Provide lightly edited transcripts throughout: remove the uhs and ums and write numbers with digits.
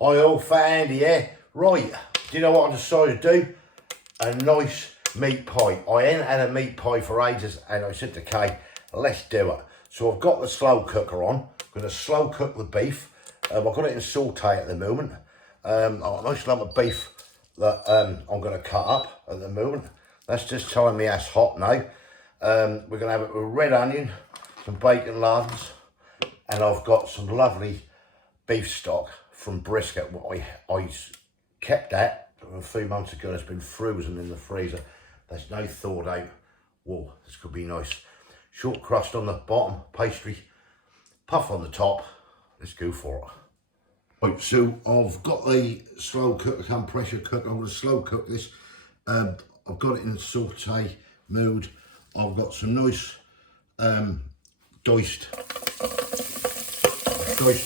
Hi all, Fat Andy here. Right, do you know what I decided to do? A nice meat pie. I ain't had a meat pie for ages and I said to Kay, let's do it. So I've got the slow cooker on. I'm going to slow cook the beef. I've got it in saute at the moment. I've got a nice lump of beef that I'm going to cut up at the moment. That's just telling me that's hot now. We're going to have it with red onion, some bacon lardons, and I've got some lovely beef stock from brisket. What I kept that a few months ago. It's been frozen in the freezer. There's no thought out. Whoa, this could be nice. Short crust on the bottom, pastry, puff on the top. Let's go for it. Right, so I've got the slow cooker, come pressure cooker. I'm going to slow cook this. I've got it in saute mode. I've got some nice diced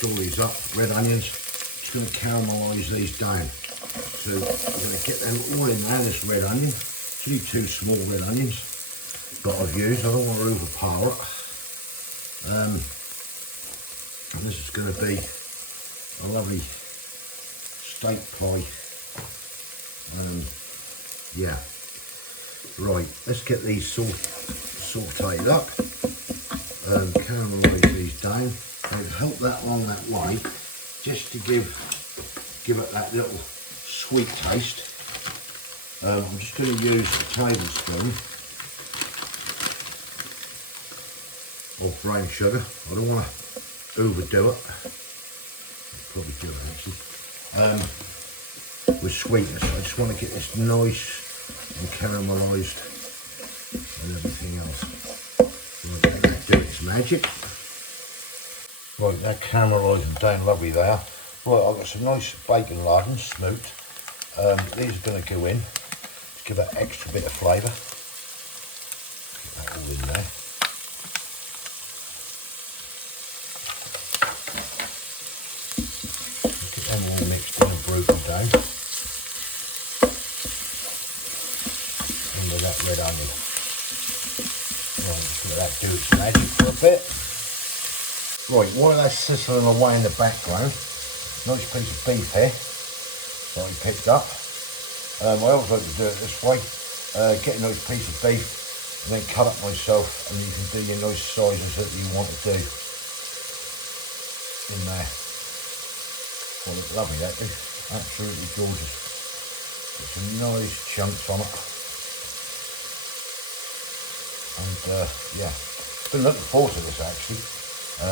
all these up, red onions. Just going to caramelise these down. So I'm going to get them all in there, this red onion. It's only 2 small red onions that I've used. I don't want to overpower it. And this is going to be a lovely steak pie. Yeah. Right, let's get these sauteed up. Caramelise these down. I've helped that along that way just to give it that little sweet taste. I'm just going to use a tablespoon of brown sugar. I don't want to overdo it. I'll probably do it actually. With sweetness, I just want to get this nice and caramelised and everything else. Right, let that do its magic. Right, that caramelising down lovely there. Right, I've got some nice bacon lardons, smoked. These are going to go in. Just give that extra bit of flavour. Get that all in there. Get them all mixed in and broken down. Under that red onion. Right, just let that do its magic for a bit. Right, while that's sizzling away in the background, nice piece of beef here that I picked up. I always like to do it this way. Get a nice piece of beef and then cut it myself, and you can do your nice sizes that you want to do in there. Oh, look lovely that do. Absolutely gorgeous. Got some nice chunks on it. And yeah, been looking forward to this actually. To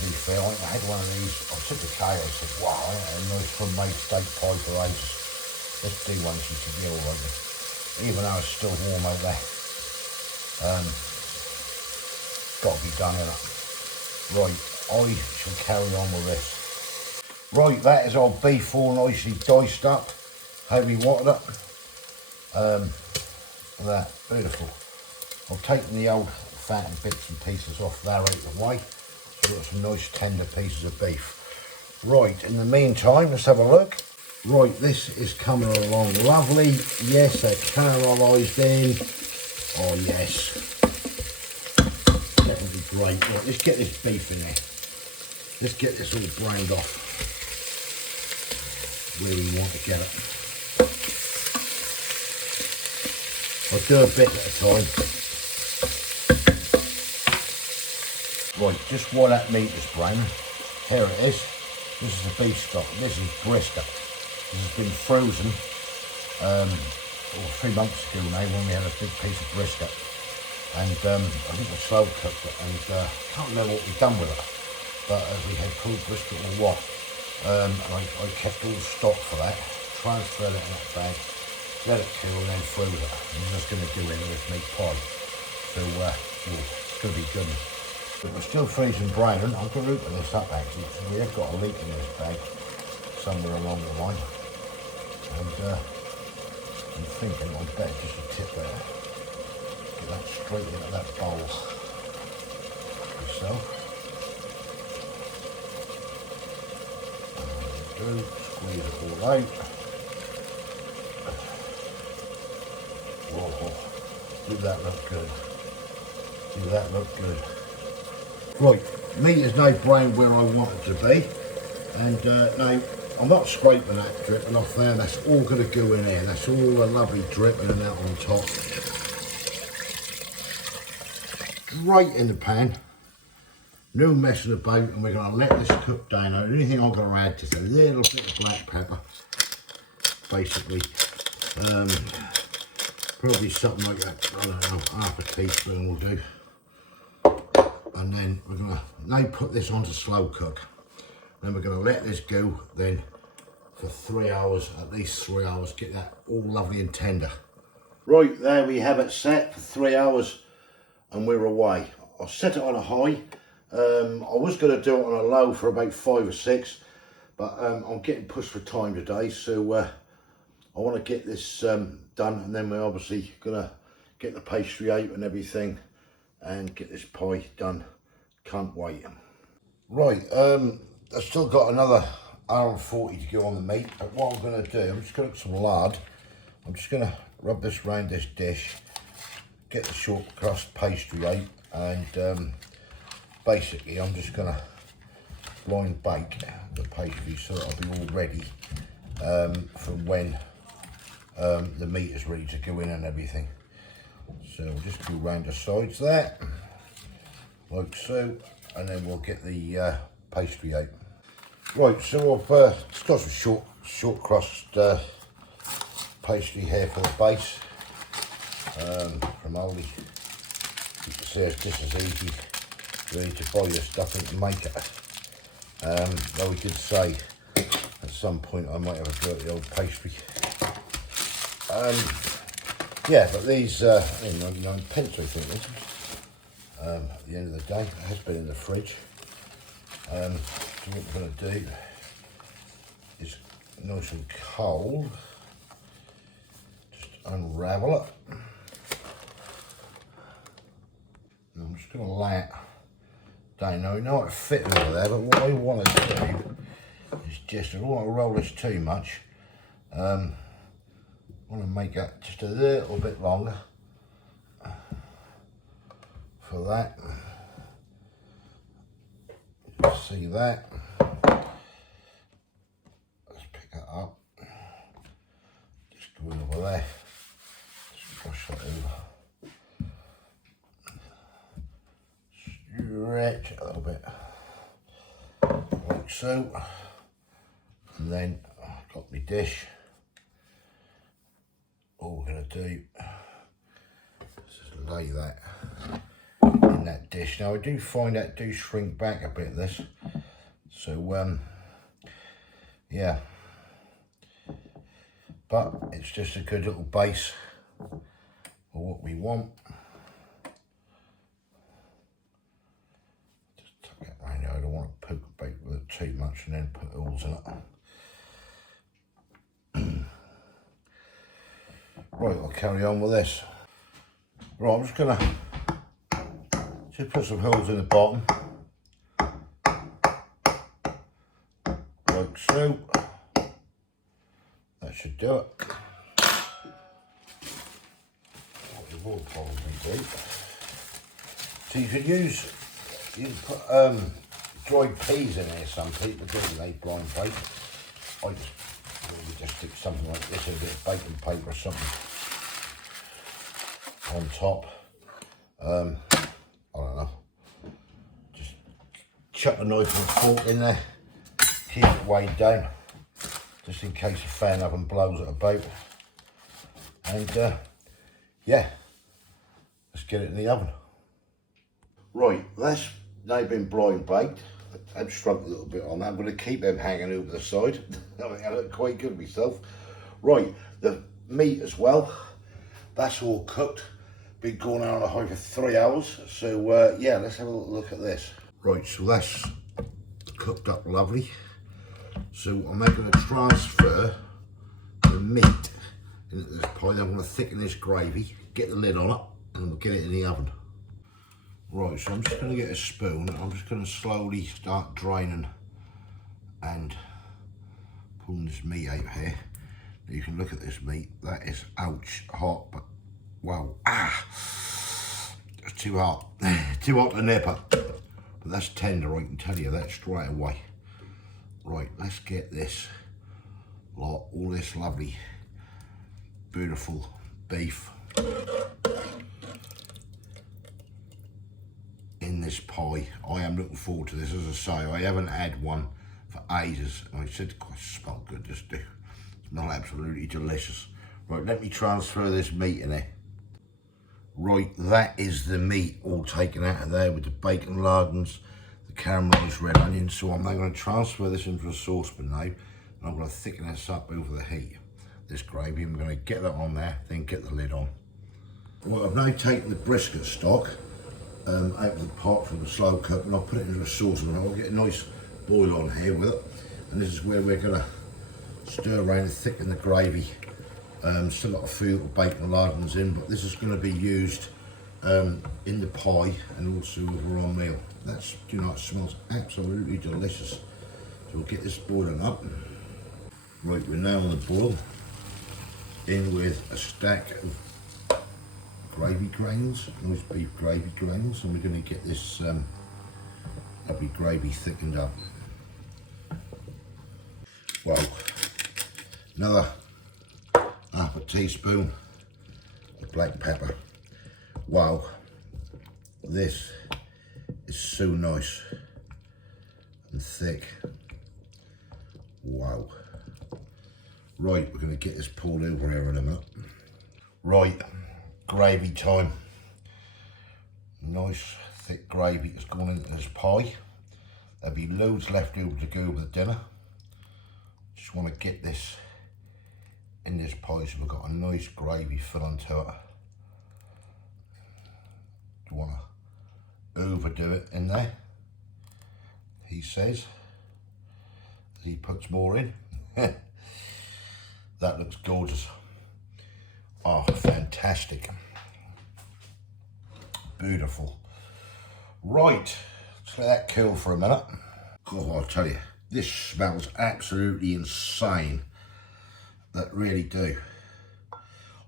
be fair, I had one of these. I said to Kay, I said, wow, I had a nice homemade steak pie for ages. Let's do one. She said, yeah, all right. Even though it's still warm out there. Got to be done, innit? Right, I shall carry on with this. Right, that is our beef all nicely diced up, heavy watered up. That, beautiful. I've taken the old fat and bits and pieces off there out of the way. So we've got some nice tender pieces of beef. Right, in the meantime, let's have a look. Right, this is coming along lovely. Yes, they're caramelised in. Oh yes. That would be great. Right, let's get this beef in there. Let's get this all browned off where we want to get it. I'll do a bit at a time. Right, just while that meat is browning, here it is. This is the beef stock. This is brisket. This has been frozen 3 months ago now when we had a big piece of brisket. And I think we slow cooked it, and I can't remember what we've done with it. But we had pulled brisket or what. And I kept all the stock for that, transferred it in that bag, let it cool and then froze it. And that's going to go in with meat pie. So it's going to be good. But we're still freezing brown. I'm going to open this up actually. So we have got a leak in this bag somewhere along the line. And I'm thinking I'd better just a tip there. Get that straight into that bowl yourself. There we go. Squeeze it all out. Whoa, did that look good? Did that look good? Right, meat is now brown where I want it to be. And now, I'm not scraping that dripping off there, that's all going to go in there. That's all a lovely dripping and that on top. Right in the pan. No messing about, and we're going to let this cook down. Now, the only thing I'm going to add is a little bit of black pepper, basically. Probably something like that, I don't know, half a teaspoon will do. And then we're going to now put this on to slow cook. Then we're going to let this go then for 3 hours, at least 3 hours, get that all lovely and tender. Right, there we have it set for 3 hours and we're away. I'll set it on a high. I was going to do it on a low for about 5 or 6, but I'm getting pushed for time today, so I want to get this done, and then we're obviously going to get the pastry out and everything and get this pie done. Can't wait. Right, I've still got another hour and 40 to go on the meat, but what I'm going to do, I'm just going to get some lard. I'm just going to rub this around this dish, get the short crust pastry out, and basically I'm just going to blind bake the pastry so it'll be all ready for when the meat is ready to go in and everything. So we'll just go around the sides there, like so, and then we'll get the pastry out. Right, so I've just got some short crust pastry here for the base from Aldi. You can see it's just as easy really to buy your stuff and to make it. Though we did say at some point I might have a go at the old pastry. Yeah, but these 99 pence I think it is. At the end of the day, it has been in the fridge. So what we're going to do is nice and cold, just unravel it. And I'm just going to lay it down. Now I know it fit over there, but what I want to do is just, I don't want to roll this too much. I want to make that just a little bit longer for that. See that? Let's pick that up. Just go over there. Just push that over. Stretch it a little bit, like so. And then I've got my dish. All we're going to do is just lay that in that dish. Now I do find that do shrink back a bit, this, so yeah, but it's just a good little base for what we want. Just tuck it around there. I don't want to poke about with it too much and then put holes in it. Right, I'll carry on with this. Right, I'm just gonna put some holes in the bottom, like so. That should do it. What you will probably do. So you can put dried peas in there. Some people do, they blind bake. I just stick something like this, a bit of baking paper or something on top. I don't know. Just chuck the knife and fork in there, keep it weighed down, just in case the fan oven blows it about. And yeah, let's get it in the oven. Right, that's now been blind baked. I've struck a little bit on that. I'm going to keep them hanging over the side. I think I look quite good myself. Right, the meat as well. That's all cooked. Been going on a high for 3 hours. So yeah, let's have a little look at this. Right, so that's cooked up lovely. So I'm now going to transfer the meat into this pie. I'm going to thicken this gravy, get the lid on it, and we'll get it in the oven. Right, so I'm just going to get a spoon. I'm just going to slowly start draining and pulling this meat out here. Now you can look at this meat. That is ouch hot, but wow, it's too hot. Too hot to nip it. But that's tender, I can tell you that straight away. Right, let's get this lot, all this lovely, beautiful beef in this pie. I am looking forward to this. As I say, I haven't had one for ages, and I said, God, it smells good, this do. It smells absolutely delicious. Right, let me transfer this meat in there. Right, that is the meat all taken out of there with the bacon lardons, the caramelised red onions. So I'm now going to transfer this into a saucepan now, and I'm going to thicken this up over the heat. This gravy, I'm going to get that on there, then get the lid on. Right, I've now taken the brisket stock out of the pot from the slow cook, and I'll put it into a saucepan. I'll get a nice boil on here with it, and this is where we're going to stir around and thicken the gravy. Still got a few little bacon lardons in, but this is going to be used in the pie and also with raw meal. That's, you know, it smells absolutely delicious. So we'll get this boiling up. Right, we're now on the boil, in with a stack of gravy grains, nice beef gravy grains, and we're going to get this lovely gravy thickened up. Well, another half a teaspoon of black pepper. Wow, this is so nice and thick. Wow. Right, we're going to get this poured over here in a minute. Right, gravy time. Nice thick gravy that's gone into this pie. There'll be loads left over to go with the dinner. Just want to get this in this pie so we've got a nice gravy filling to it. Don't want to overdo it in there, he says, as he puts more in. That looks gorgeous. Oh, fantastic. Beautiful. Right, let's let that cool for a minute. Oh, I'll tell you, this smells absolutely insane. That really do.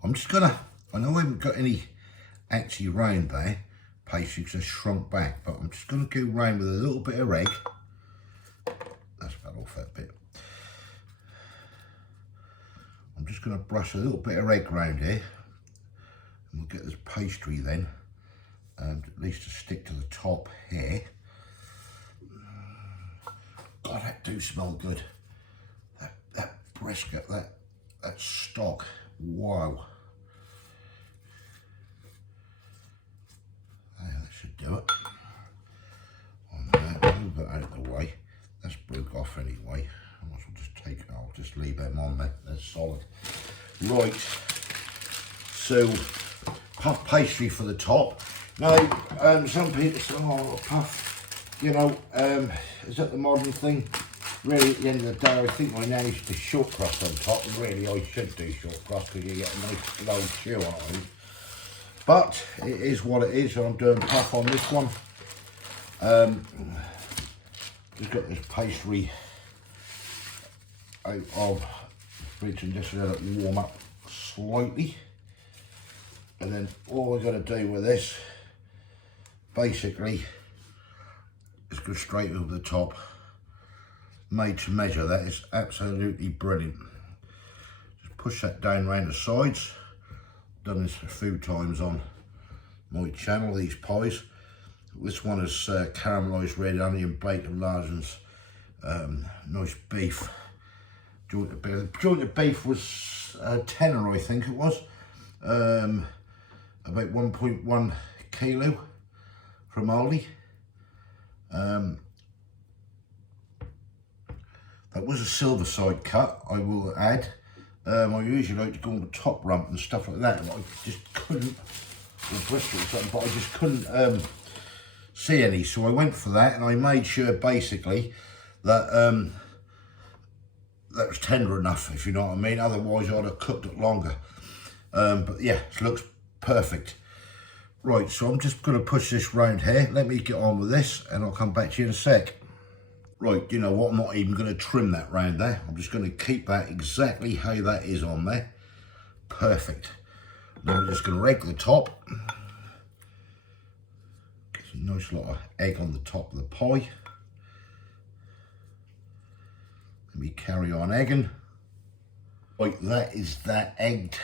I'm just gonna, I know I haven't got any actually round there, pastry because I shrunk back, but I'm just gonna go round with a little bit of egg. That's about off that bit. I'm just gonna brush a little bit of egg round here, and we'll get this pastry then, at least to stick to the top here. God, that do smell good. That brisket, that stock, wow. Yeah, that should do it. On that, move it out of the way. That's broke off anyway. I might as well just take it, I'll just leave them on there, they're solid. Right, so puff pastry for the top. Now, some people say, oh, puff, you know, is that the modern thing? Really, at the end of the day, I think my nan used to short crust on top, and really I should do short crust because you get a nice low chew on it. But it is what it is, and I'm doing puff on this one. Just got this pastry out of the fridge and just let it warm up slightly. And then all we're going to do with this, basically, is go straight over the top. Made to measure, that is absolutely brilliant. Just push that down around the sides. Done this a few times on my channel, these pies. This one is caramelised red onion, bacon lardons, nice beef. Joint of beef was tenner, I think it was. About 1.1 kilo from Aldi. That was a silver side cut, I will add. I usually like to go on the top rump and stuff like that, but I just couldn't, or brisket or something, but I just couldn't see any, so I went for that, and I made sure basically that that was tender enough, if you know what I mean. Otherwise I'd have cooked it longer. But yeah, it looks perfect. Right, so I'm just going to push this round here. Let me get on with this, and I'll come back to you in a sec. Right, you know what, I'm not even going to trim that round there. I'm just going to keep that exactly how that is on there. Perfect. Then we're just going to egg the top. Get a nice lot of egg on the top of the pie. We carry on egging. Right, that is that egged.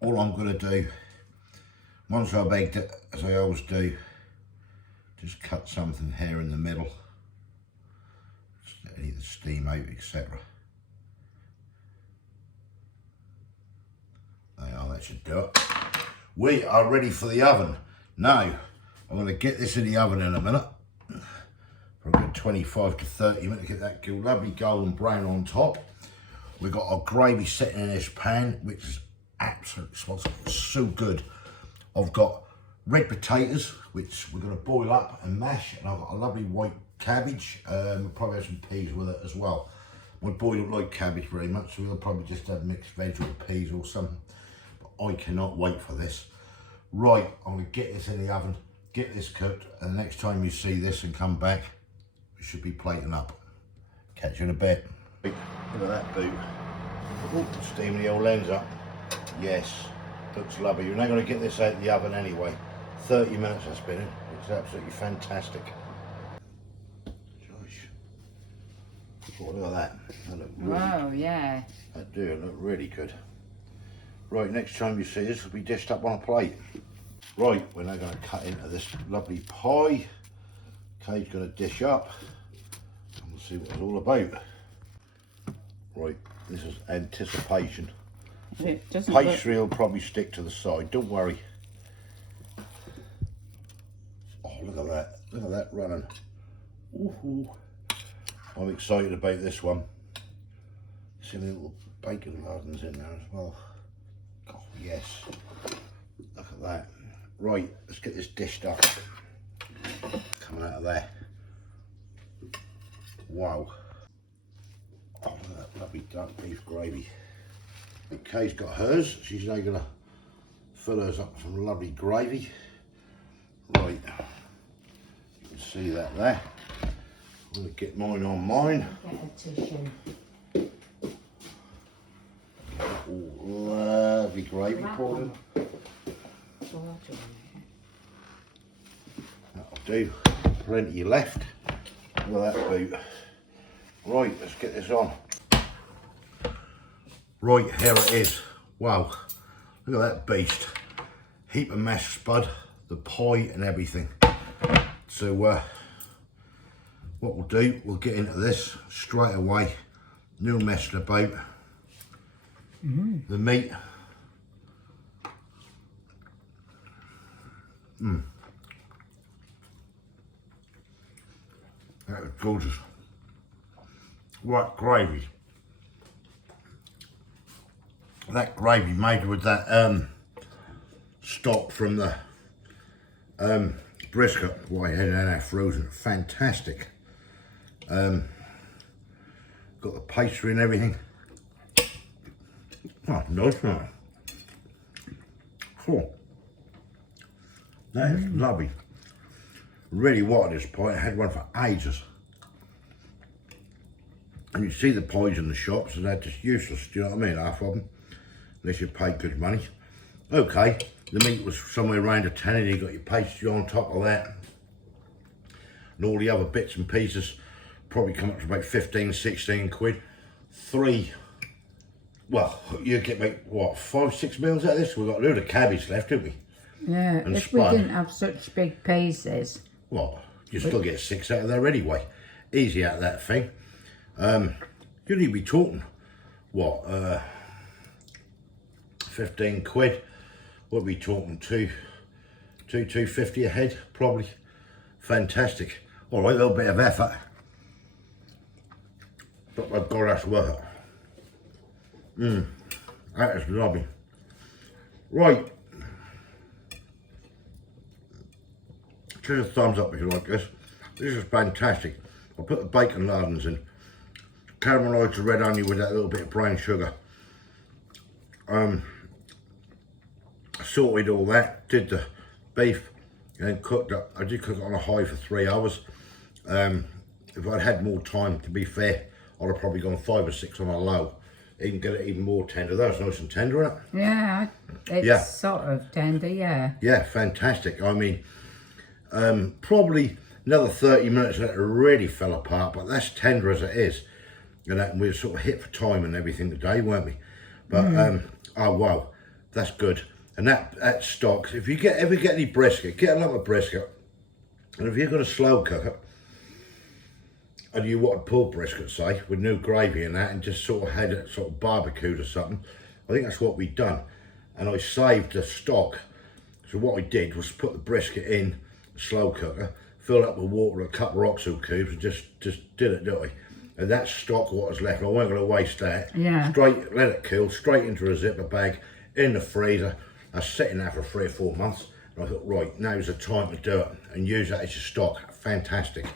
All I'm going to do, once I've egged it, as I always do, just cut something here in the middle. Just let any of the steam out, etc. There you are, that should do it. We are ready for the oven. Now, I'm going to get this in the oven in a minute. For a good 25 to 30 minutes to get that lovely golden brown on top. We've got our gravy sitting in this pan, which is absolutely smells so good. I've got red potatoes, which we're going to boil up and mash, and I've got a lovely white cabbage. We'll probably have some peas with it as well. I don't like cabbage very much, so we'll probably just have mixed veg with peas or something. But I cannot wait for this. Right, I'm going to get this in the oven, get this cooked, and the next time you see this and come back, we should be plating up. Catch you in a bit. Look at that boot. Steaming the old lens up. Yes, looks lovely. You're now going to get this out of the oven anyway. 30 minutes that's been in. It's absolutely fantastic. Josh. Oh, look at that. That look really good. Yeah. That do look really good. Right, next time you see this, will be dished up on a plate. Right, we're now going to cut into this lovely pie. Kay's going to dish up, and we'll see what it's all about. Right, this is anticipation. Pastry will probably stick to the side, don't worry. Oh, look at that. Look at that running. Ooh. I'm excited about this one. See the little bacon lardons in there as well. Oh, yes. Look at that. Right, let's get this dished up. Coming out of there. Wow. Oh, look at that lovely dark beef gravy. Kay's got hers. She's now going to fill hers up with some lovely gravy. Right. You can see that there. I'm going to get mine on mine. Get a tissue. Oh, lovely gravy poured in. That'll do. Plenty left. Look at that boot. Right, let's get this on. Right, here it is. Wow, look at that beast. Heap of mashed spud, the pie and everything. So what we'll do, we'll get into this straight away. No messing about. The meat. That is gorgeous. What gravy. That gravy made with that stock from the brisket, what I had in there frozen, fantastic. Got the pastry and everything. Oh, nice one. Cool. That is lovely. Really wanted this pie. I had one for ages. And you see the pies in the shops and they're just useless, do you know what I mean? Half of them. Unless you pay good money. Okay, the meat was somewhere around a tenner, and you got your pastry on top of that. And all the other bits and pieces probably come up to about 15, 16 quid. Well, you get like, what, 5, 6 meals out of this? We've got a load of cabbage left, haven't we? Yeah, and if we didn't have such big pieces. Well, you still get 6 out of there anyway. Easy out of that thing. You'd only be talking, what, 15 quid. What are we talking, 250 a head, probably. Fantastic. All right, a little bit of effort. But my God, that's worth it. That is lovely. Right. Give us a thumbs up if you like this. This is fantastic. I'll put the bacon lardons in. Caramelised the red onion with that little bit of brown sugar. Sorted all that, did the beef and cooked it. I did cook it on a high for 3 hours. If I'd had more time, to be fair, I'd have probably gone 5 or 6 on a low. Even get it even more tender. That's nice and tender, isn't it? Yeah, it's sort of tender, yeah. Yeah, fantastic. I mean, probably another 30 minutes and it really fell apart, but that's tender as it is. and that, and we were sort of hit for time and everything today, weren't we? But oh wow, that's good. And that stock, if you ever get any brisket, get a lump of brisket, and if you're going to slow cook it, and you want pulled brisket, say, with new gravy and that, and just sort of had it sort of barbecued or something, I think that's what we've done. And I saved the stock. So what I did was put the brisket in the slow cooker, filled up with water, a couple of oxo cubes, and just did it, didn't I? And that stock, what was left, I wasn't going to waste that. Yeah. Straight, let it cool, straight into a zipper bag, in the freezer. I was sitting there for 3 or 4 months, and I thought, right, now's the time to do it, and use that as your stock. Fantastic.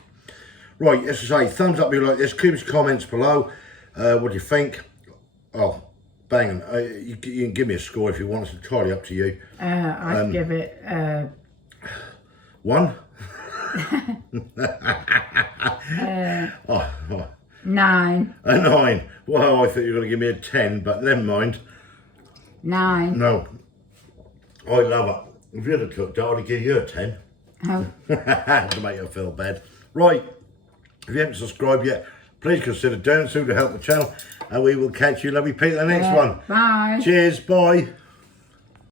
Right, as I say, thumbs up if you like this, keep us comments below. What do you think? Oh, bang 'em. You can give me a score if you want, it's entirely up to you. I'd give it 1? 9. A 9. Well, I thought you were going to give me a 10, but never mind. 9. No, I love it. If you'd have cooked it, I'd have given you a 10. Oh. To make you feel bad. Right, if you haven't subscribed yet, please consider doing so to help the channel, and we will catch you lovely people in the next one. Bye. Cheers, bye.